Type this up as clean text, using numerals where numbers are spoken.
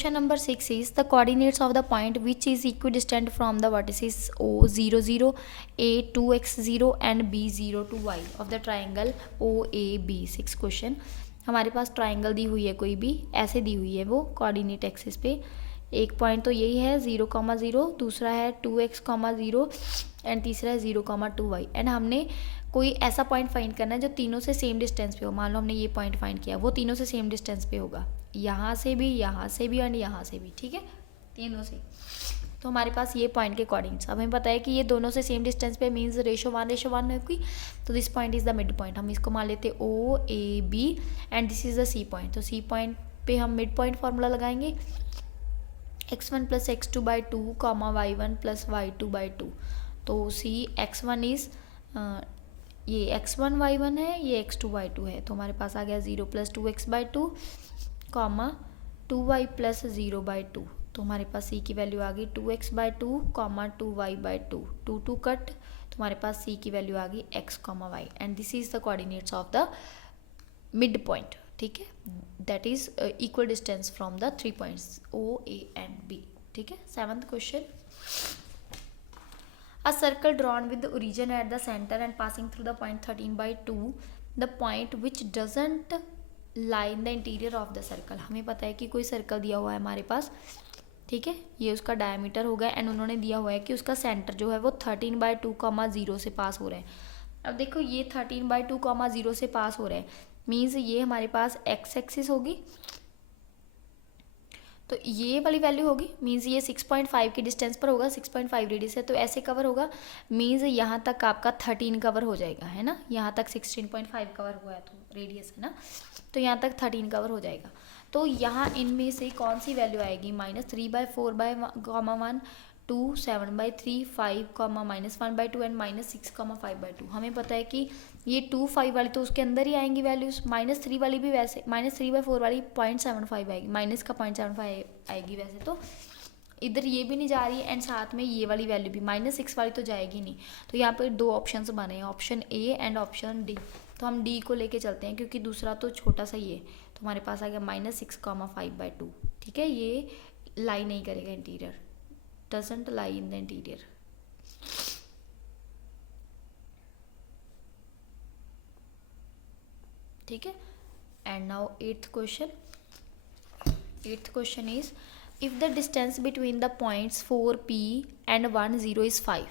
Question number 6 is the coordinates of the point which is equidistant from the vertices O 0 0, A 2x 0 and B 0 to y of the triangle OAB. 6 question हमारे पास triangle दी हुई है, कोई भी ऐसे दी हुई है वो कोऑर्डिनेट एक्सिस पे। एक पॉइंट तो यही है 0,0, दूसरा है 2x,0 एंड तीसरा है 0,2y। एंड हमने कोई ऐसा पॉइंट फाइंड करना है जो तीनों से सेम डिस्टेंस पे हो। मान लो हमने ये पॉइंट फाइंड किया, वो तीनों से सेम डिस्टेंस पे होगा, यहाँ से भी एंड यहाँ से भी, ठीक है, तीनों से। तो हमारे पास ये पॉइंट के अकॉर्डिंग्स, अब हमें पता है कि ये दोनों से सेम डिस्टेंस पे मीन्स रेशो 1:1 होगी। तो this point is the mid point, हम इसको मान लेते OAB and this is the C point. तो सी पॉइंट पे हम मिड पॉइंट फार्मूला लगाएंगे, x1 + x2/2, y1 + y2/2। तो सी x1 इज ये x1 y1 है, ये x2 y2 है। तो हमारे पास आ गया 0 + 2x/2, 2y + 0/2। तो हमारे पास c की वैल्यू आ गई 2x/2, 2y/2, 2 कट। तो हमारे पास c की वैल्यू आ गई x, y and this is the coordinates of the mid point, ठीक है, that is equal distance from the 3 points O, A and B, ठीक है। 7th question, a circle drawn with the origin at the center and passing through the point 13/2, the point which doesn't lie in the interior of the circle। हमें पता है कि कोई circle दिया हुआ है हमारे पास, ठीक है, ये उसका डायमीटर होगा एंड उन्होंने दिया हुआ है कि उसका सेंटर जो है वो 13/2,0 से पास हो रहा है। अब देखो ये 13/2,0 से पास हो रहा है, मीन्स ये हमारे पास एक्स एक्सिस होगी, तो ये वाली वैल्यू होगी, मीन्स ये 6.5 की डिस्टेंस पर होगा, 6.5 रेडियस है तो ऐसे कवर होगा, मीन्स यहाँ तक आपका 13 कवर हो जाएगा, है ना, यहाँ तक 16.5 कवर हुआ है तो रेडियस है ना, तो यहाँ तक 13 कवर हो जाएगा। तो यहाँ इनमें से कौन सी वैल्यू आएगी, -3/4/1, 2, 7/3, 5, -1/2 एंड -6,5/2। हमें पता है कि ये 2, 5 वाली तो उसके अंदर ही आएंगी वैल्यूज, -3 वाली भी वैसे, -3/4 वाली 0.75 आएगी, माइनस का 0.75 आएगी वैसे तो, इधर ये भी नहीं जा रही है एंड साथ में ये वाली वैल्यू भी -6 वाली तो जाएगी नहीं। तो यहाँ पर 2 ऑप्शन बने हैं, option A and option D। तो हम D को लेके चलते हैं क्योंकि दूसरा तो छोटा सा ही है। तो हमारे पास आ गया -6,5/2, ठीक है, ये लाई नहीं करेगा interior, doesn't lie in the interior। ठीक है, and now 8th question is if the distance between the points 4P and 1 0 is 5,